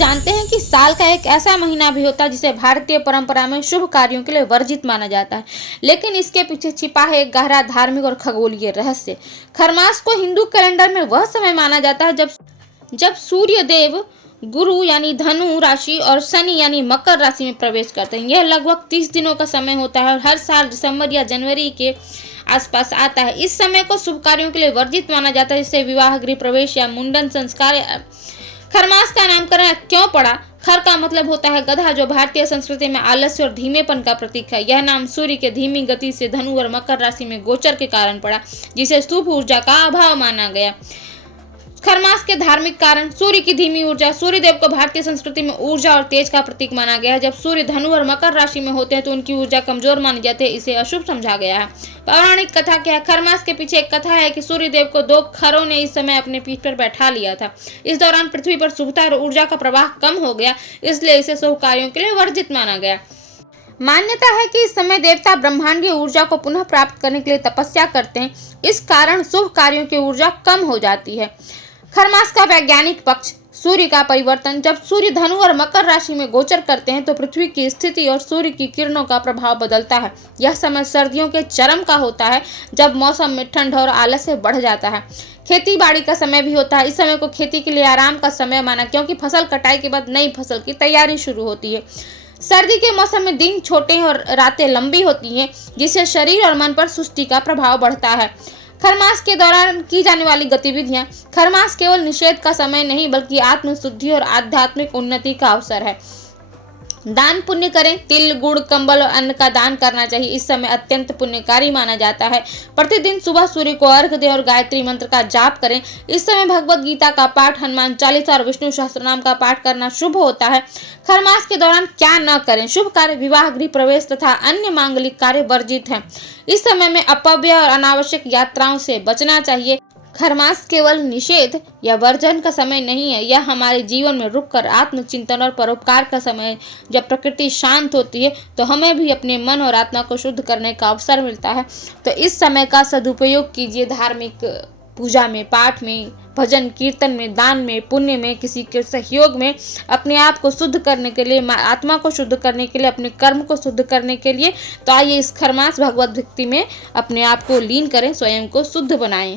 जानते हैं कि साल का एक ऐसा महीना भी होता है जिसे भारतीय परंपरा में शुभ कार्यों के लिए वर्जित माना जाता है, लेकिन इसके पीछे छिपा है एक गहरा धार्मिक और खगोलीय रहस्य। खरमास को हिंदू कैलेंडर में वह समय माना जाता है जब सूर्य देव गुरु यानी धनु राशि और शनि यानी मकर राशि में प्रवेश करते हैं। यह लगभग 30 दिनों का समय होता है और हर साल दिसंबर या जनवरी के आसपास आता है। इस समय को शुभ कार्यों के लिए वर्जित माना जाता है, जिससे विवाह, गृह प्रवेश या मुंडन संस्कार। खरमास का नामकरण क्यों पड़ा? खर का मतलब होता है गधा, जो भारतीय संस्कृति में आलस्य और धीमेपन का प्रतीक है। यह नाम सूर्य के धीमी गति से धनु और मकर राशि में गोचर के कारण पड़ा, जिसे शुभ ऊर्जा का अभाव माना गया। खरमास के धार्मिक कारण: सूर्य की धीमी ऊर्जा। सूर्य देव को भारतीय संस्कृति में ऊर्जा और तेज का प्रतीक माना गया है। जब सूर्य धनु और मकर राशि में होते हैं तो उनकी ऊर्जा कमजोर मानी जाती है, इसे अशुभ समझा गया है। पौराणिक कथा क्या है? खरमास के पीछे एक कथा है कि सूर्य देव को 2 खरों ने इस समय अपने पीठ पर बैठा लिया था। इस दौरान पृथ्वी पर शुभता और ऊर्जा का प्रवाह कम हो गया, इसलिए इसे शुभ कार्यों के लिए वर्जित माना गया। मान्यता है कि इस समय देवता ब्रह्मांडीय ऊर्जा को पुनः प्राप्त करने के लिए तपस्या करते हैं, इस कारण शुभ कार्यों की ऊर्जा कम हो जाती है। खरमास का वैज्ञानिक पक्ष: सूर्य का परिवर्तन। जब सूर्य धनु और मकर राशि में गोचर करते हैं तो पृथ्वी की स्थिति और सूर्य की किरणों का प्रभाव बदलता है। यह समय सर्दियों के चरम का होता है, जब मौसम में ठंड और आलस्य बढ़ जाता है। खेती बाड़ी का समय भी होता है। इस समय को खेती के लिए आराम का समय माना, क्योंकि फसल कटाई के बाद नई फसल की तैयारी शुरू होती है। सर्दी के मौसम में दिन छोटे और रातें लंबी होती हैं, जिससे शरीर और मन पर सुस्ती का प्रभाव बढ़ता है। खरमास के दौरान की जाने वाली गतिविधियां: खरमास केवल निषेध का समय नहीं, बल्कि आत्मशुद्धि और आध्यात्मिक उन्नति का अवसर है। दान पुण्य करें। तिल, गुड़, कंबल और अन्न का दान करना चाहिए। इस समय अत्यंत पुण्यकारी माना जाता है। प्रतिदिन सुबह सूर्य को अर्घ्य दें और गायत्री मंत्र का जाप करें। इस समय भगवत गीता का पाठ, हनुमान चालीसा और विष्णु सहस्त्रनाम का पाठ करना शुभ होता है। खरमास के दौरान क्या न करें? शुभ कार्य, विवाह, गृह प्रवेश तथा अन्य मांगलिक कार्य वर्जित हैं। इस समय में अपव्यय और अनावश्यक यात्राओं से बचना चाहिए। खरमास केवल निषेध या वर्जन का समय नहीं है, यह हमारे जीवन में रुककर आत्मचिंतन और परोपकार का समय है। जब प्रकृति शांत होती है तो हमें भी अपने मन और आत्मा को शुद्ध करने का अवसर मिलता है। तो इस समय का सदुपयोग कीजिए धार्मिक पूजा में, पाठ में, भजन कीर्तन में, दान में, पुण्य में, किसी के सहयोग में, अपने आप को शुद्ध करने के लिए, आत्मा को शुद्ध करने के लिए, अपने कर्म को शुद्ध करने के लिए। तो आइए इस खरमास भगवत भक्ति में अपने आप को लीन करें, स्वयं को शुद्ध बनाएं।